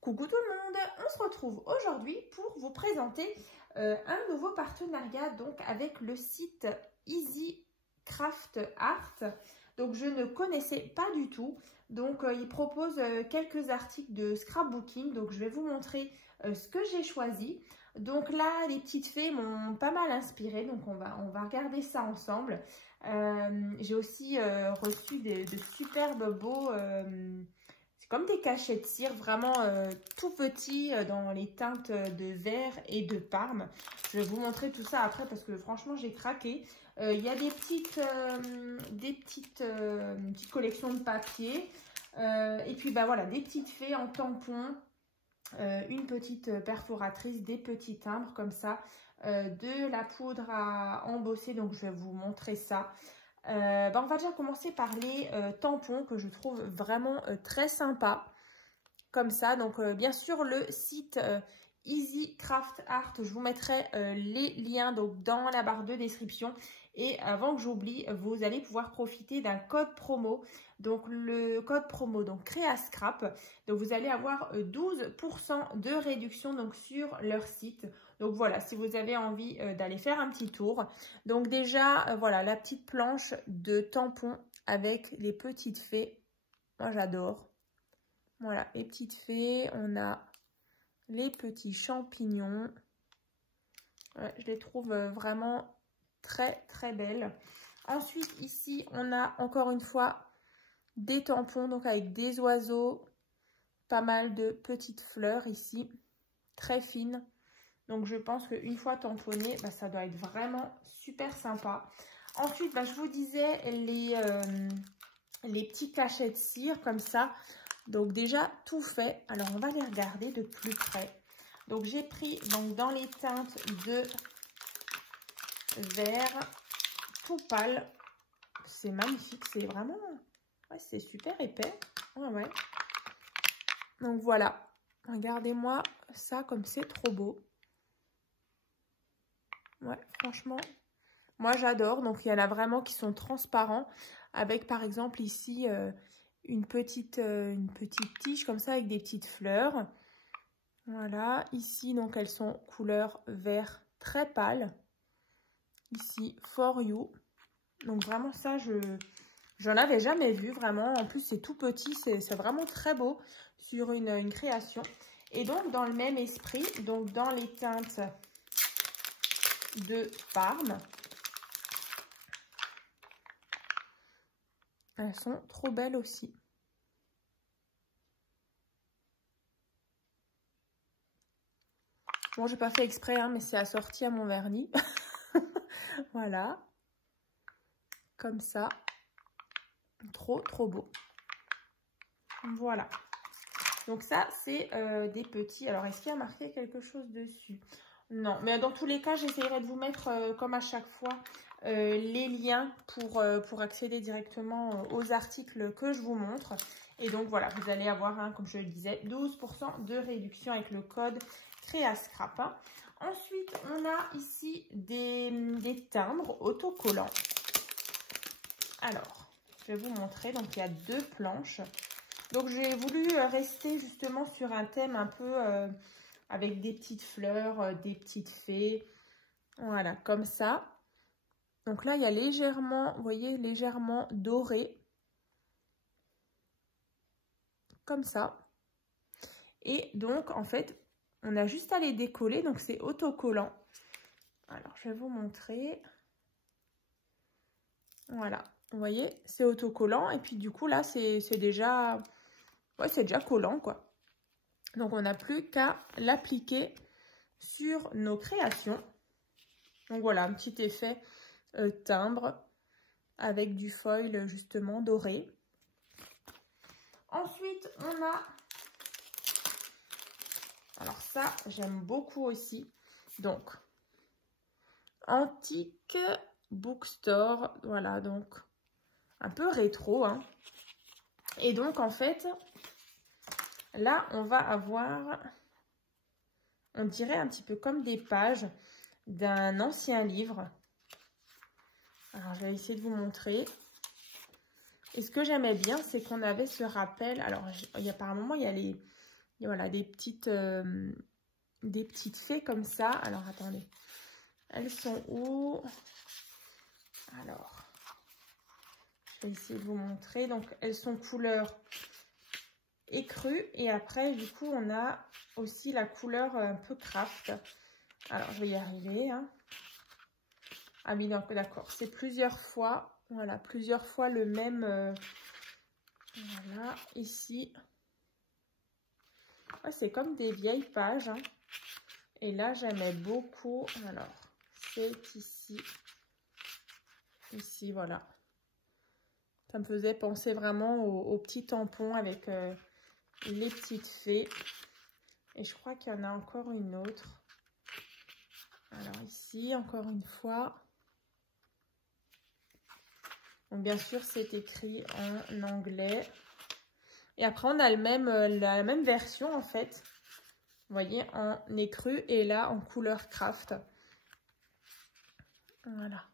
Coucou tout le monde, on se retrouve aujourd'hui pour vous présenter un nouveau partenariat donc avec le site Easy Craft Art. Donc je ne connaissais pas du tout, donc il propose quelques articles de scrapbooking, donc je vais vous montrer ce que j'ai choisi. Donc là les petites fées m'ont pas mal inspiré, donc on va regarder ça ensemble. J'ai aussi reçu de superbes beaux... comme des cachets de cire, vraiment tout petits dans les teintes de vert et de parme. Je vais vous montrer tout ça après parce que franchement j'ai craqué. Il y a des petites collections de papier. Et puis bah voilà, des petites fées en tampon, une petite perforatrice, des petits timbres comme ça, de la poudre à embosser. Donc je vais vous montrer ça. On va déjà commencer par les tampons que je trouve vraiment très sympa comme ça. Donc bien sûr le site Easy Craft Art, je vous mettrai les liens donc dans la barre de description. Et avant que j'oublie, vous allez pouvoir profiter d'un code promo. Donc le code promo donc Créascrap. Donc vous allez avoir 12% de réduction donc sur leur site. Donc voilà, si vous avez envie d'aller faire un petit tour. Donc déjà, voilà, la petite planche de tampons avec les petites fées. Moi, j'adore. Voilà, les petites fées. On a les petits champignons. Ouais, je les trouve vraiment très, très belles. Ensuite, ici, on a encore une fois des tampons, donc avec des oiseaux. Pas mal de petites fleurs ici, très fines. Donc, je pense qu'une fois tamponné, bah, ça doit être vraiment super sympa. Ensuite, bah, je vous disais les petits cachets de cire comme ça. Donc, déjà, tout fait. Alors, on va les regarder de plus près. Donc, j'ai pris donc, dans les teintes de vert tout pâle. C'est magnifique. C'est vraiment... Ouais, c'est super épais. Ouais, ouais. Donc, voilà. Regardez-moi ça comme c'est trop beau. Ouais, franchement, moi j'adore. Donc, il y en a vraiment qui sont transparents. Avec, par exemple, ici, une petite tige comme ça avec des petites fleurs. Voilà. Ici, donc, elles sont couleur vert très pâle. Ici, For You. Donc, vraiment, ça, j'en avais jamais vu, vraiment. En plus, c'est tout petit. C'est vraiment très beau sur une création. Et donc, dans le même esprit, donc dans les teintes de Parme. Elles sont trop belles aussi. Bon, j'ai pas fait exprès, hein, mais c'est assorti à mon vernis. Voilà. Comme ça. Trop, trop beau. Voilà. Donc ça, c'est des petits. Alors, est-ce qu'il y a marqué quelque chose dessus? Non, mais dans tous les cas, j'essaierai de vous mettre, comme à chaque fois, les liens pour accéder directement aux articles que je vous montre. Et donc, voilà, vous allez avoir, hein, comme je le disais, 12% de réduction avec le code Créascrap. Hein. Ensuite, on a ici des timbres autocollants. Alors, je vais vous montrer. Donc, il y a deux planches. Donc, j'ai voulu rester justement sur un thème un peu... avec des petites fleurs, des petites fées. Voilà, comme ça. Donc là, il y a légèrement, vous voyez, légèrement doré. Comme ça. Et donc, en fait, on a juste à les décoller. Donc, c'est autocollant. Alors, je vais vous montrer. Voilà. Vous voyez, c'est autocollant. Et puis, du coup, là, c'est déjà... Ouais, c'est déjà collant, quoi. Donc, on n'a plus qu'à l'appliquer sur nos créations. Donc, voilà, un petit effet timbre avec du foil, justement, doré. Ensuite, on a... Alors, ça, j'aime beaucoup aussi. Donc, Antique Bookstore. Voilà, donc, un peu rétro, hein. Et donc, en fait... Là, on va avoir, on dirait un petit peu comme des pages d'un ancien livre. Alors, je vais essayer de vous montrer. Et ce que j'aimais bien, c'est qu'on avait ce rappel. Alors, par un moment, il y a voilà, des petites fées comme ça. Alors, attendez. Elles sont où? Alors, je vais essayer de vous montrer. Donc, elles sont couleur écrue. Et après, du coup, on a aussi la couleur un peu craft. Alors, je vais y arriver. Hein. Ah oui, d'accord. C'est plusieurs fois. Voilà, plusieurs fois le même. Voilà, ici. Ouais, c'est comme des vieilles pages. Hein. Et là, j'aimais beaucoup. Alors, c'est ici. Ici, voilà. Ça me faisait penser vraiment aux petits tampons avec les petites fées. Et je crois qu'il y en a encore une autre. Alors ici, encore une fois. Donc bien sûr, c'est écrit en anglais. Et après, on a la même version en fait. Vous voyez, en écru et là, en couleur craft. Voilà.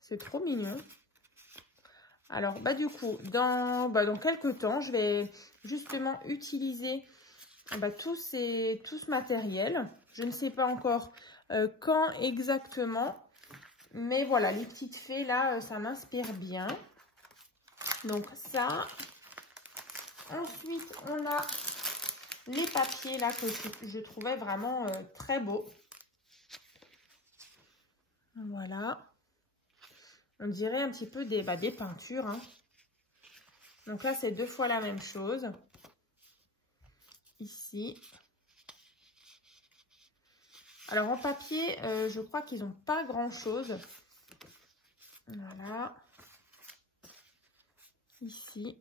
C'est trop mignon. Alors, bah du coup, dans quelques temps, je vais justement utiliser tout ce matériel. Je ne sais pas encore quand exactement. Mais voilà, les petites fées, là, ça m'inspire bien. Donc, ça. Ensuite, on a les papiers, là, que je trouvais vraiment très beaux. Voilà. On dirait un petit peu des peintures. Hein. Donc là, c'est 2 fois la même chose. Ici. Alors, en papier, je crois qu'ils n'ont pas grand-chose. Voilà. Ici.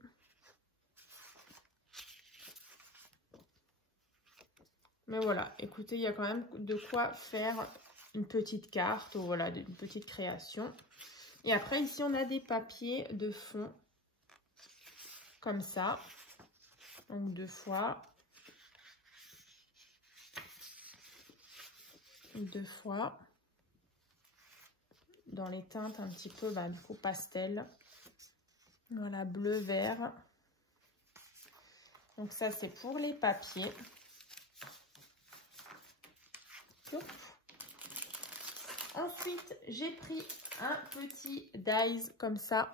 Mais voilà, écoutez, il y a quand même de quoi faire une petite carte ou voilà, une petite création. Et après, ici, on a des papiers de fond comme ça. Donc, 2 fois. 2 fois. Dans les teintes un petit peu du coup, pastel. Voilà, bleu, vert. Donc, ça, c'est pour les papiers. Ensuite, j'ai pris un petit dies comme ça,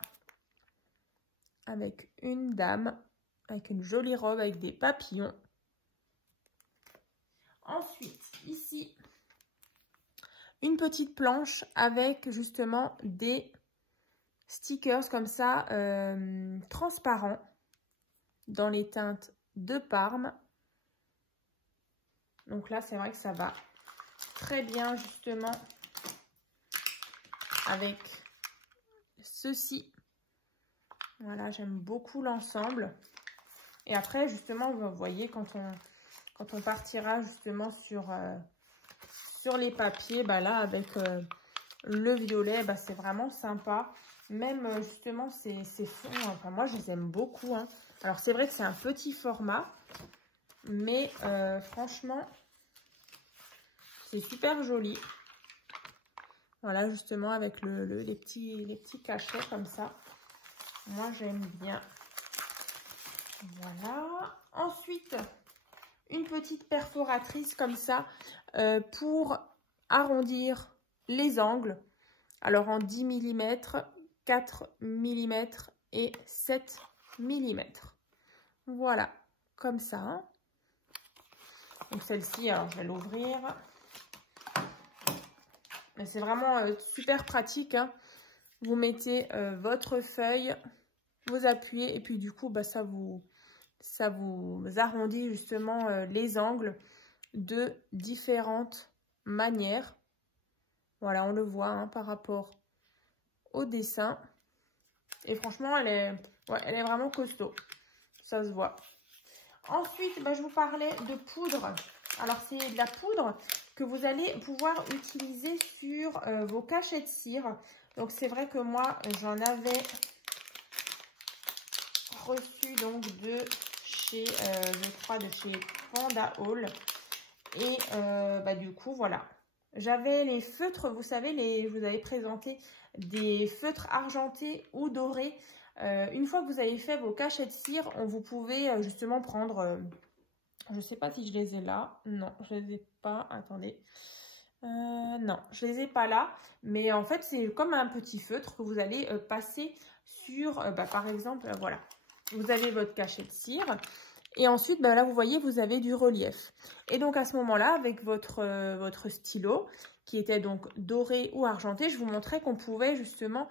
avec une dame, avec une jolie robe, avec des papillons. Ensuite, ici, une petite planche avec justement des stickers comme ça, transparents, dans les teintes de Parme. Donc là, c'est vrai que ça va très bien justement avec ceci. Voilà, j'aime beaucoup l'ensemble. Et après, justement, vous voyez, quand on partira justement sur les papiers, là, avec le violet, c'est vraiment sympa. Même, justement, ces fonds, enfin, moi, je les aime beaucoup. Hein. Alors, c'est vrai que c'est un petit format, mais franchement, c'est super joli. Voilà, justement, avec les petits cachets comme ça. Moi, j'aime bien. Voilà. Ensuite, une petite perforatrice comme ça pour arrondir les angles. Alors, en 10 mm, 4 mm et 7 mm. Voilà, comme ça. Donc, celle-ci, alors, je vais l'ouvrir. Mais c'est vraiment super pratique. Hein. Vous mettez votre feuille, vous appuyez et puis du coup, ça vous arrondit justement les angles de différentes manières. Voilà, on le voit hein, par rapport au dessin. Et franchement, elle est vraiment costaud. Ça se voit. Ensuite, je vous parlais de poudre. Alors, c'est de la poudre que vous allez pouvoir utiliser sur vos cachets de cire. Donc, c'est vrai que moi, j'en avais reçu donc de chez, je crois, de chez Panda Hall. Et du coup, voilà. J'avais les feutres, vous savez, je vous avais présenté des feutres argentés ou dorés. Une fois que vous avez fait vos cachets de cire, vous pouvez justement prendre... je ne sais pas si je les ai là. Non, je les ai pas. Attendez. Non, je les ai pas là. Mais en fait, c'est comme un petit feutre que vous allez passer sur... par exemple, voilà. Vous avez votre cachet de cire. Et ensuite, là, vous voyez, vous avez du relief. Et donc, à ce moment-là, avec votre stylo, qui était donc doré ou argenté, je vous montrais qu'on pouvait justement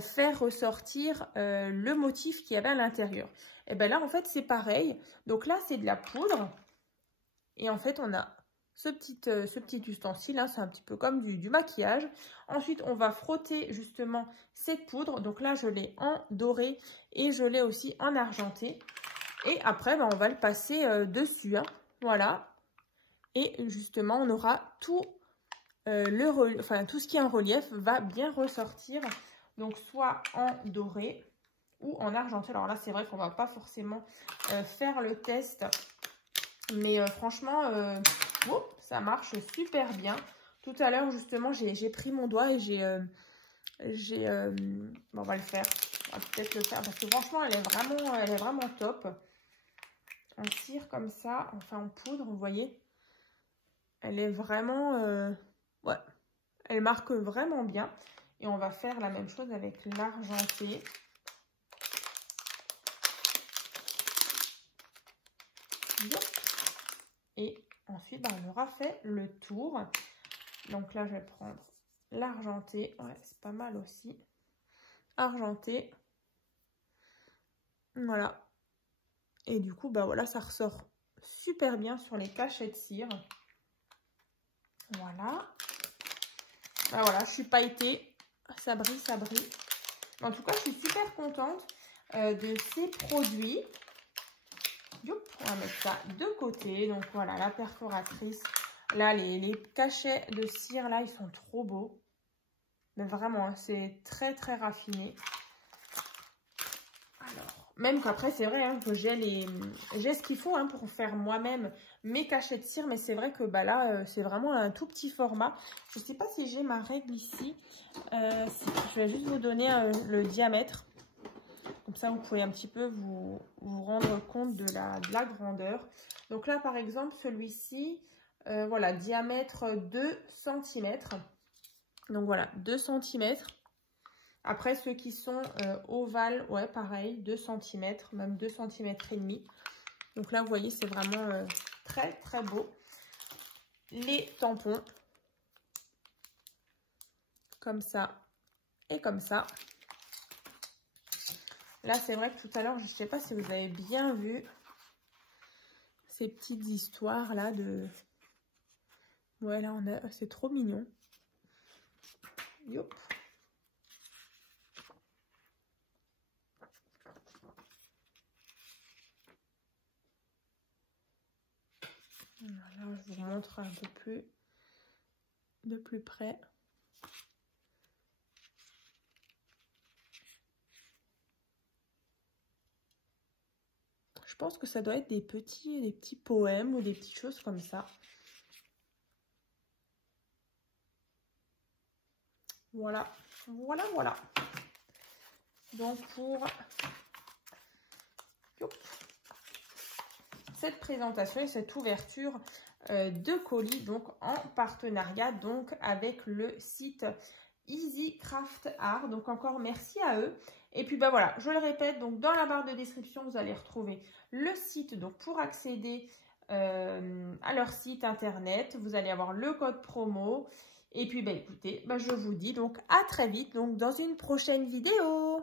faire ressortir le motif qu'il y avait à l'intérieur. Et bien là, en fait, c'est pareil. Donc là, c'est de la poudre. Et en fait, on a ce petit ustensile, hein, c'est un petit peu comme du maquillage. Ensuite, on va frotter justement cette poudre. Donc là, je l'ai en doré et je l'ai aussi en argenté. Et après, on va le passer dessus, hein, voilà. Et justement, on aura tout, tout ce qui est en relief va bien ressortir. Donc, soit en doré ou en argenté. Alors là, c'est vrai qu'on ne va pas forcément faire le test. Mais franchement, ça marche super bien. Tout à l'heure, justement, j'ai pris mon doigt et on va le faire. On va peut-être le faire parce que franchement, elle est vraiment top. En cire comme ça, enfin en poudre, vous voyez. Elle est vraiment... ouais, elle marque vraiment bien. Et on va faire la même chose avec l'argenté. Et ensuite, on aura fait le tour. Donc là, je vais prendre l'argenté. Ouais, c'est pas mal aussi. Argenté. Voilà. Et du coup, voilà, ça ressort super bien sur les cachets de cire. Voilà. Voilà, je suis pailletée. Ça brille, ça brille. En tout cas, je suis super contente de ces produits. On va mettre ça de côté. Donc voilà, la perforatrice. Là, les cachets de cire, là, ils sont trop beaux. Mais vraiment, hein, c'est très, très raffiné. Alors, même qu'après, c'est vrai hein, que j'ai ce qu'il faut hein, pour faire moi-même mes cachets de cire. Mais c'est vrai que là, c'est vraiment un tout petit format. Je ne sais pas si j'ai ma règle ici. Je vais juste vous donner le diamètre. Comme ça, vous pouvez un petit peu vous rendre compte de la grandeur. Donc là, par exemple, celui-ci, voilà, diamètre 2 cm. Donc voilà, 2 cm. Après, ceux qui sont ovales, ouais, pareil, 2 cm, même 2 cm et demi. Donc là, vous voyez, c'est vraiment très, très beau. Les tampons, comme ça et comme ça. Là, c'est vrai que tout à l'heure, je ne sais pas si vous avez bien vu ces petites histoires là de... Ouais, là, c'est trop mignon. Yop. Voilà, je vous montre un peu plus de plus près. Je pense que ça doit être des petits poèmes ou des petites choses comme ça. Voilà, voilà, voilà. Donc pour cette présentation et cette ouverture de colis, donc en partenariat donc avec le site Easy Craft Art. Donc encore merci à eux. Et puis voilà, je le répète, donc dans la barre de description, vous allez retrouver le site donc pour accéder à leur site internet. Vous allez avoir le code promo. Et puis écoutez, je vous dis donc à très vite donc dans une prochaine vidéo.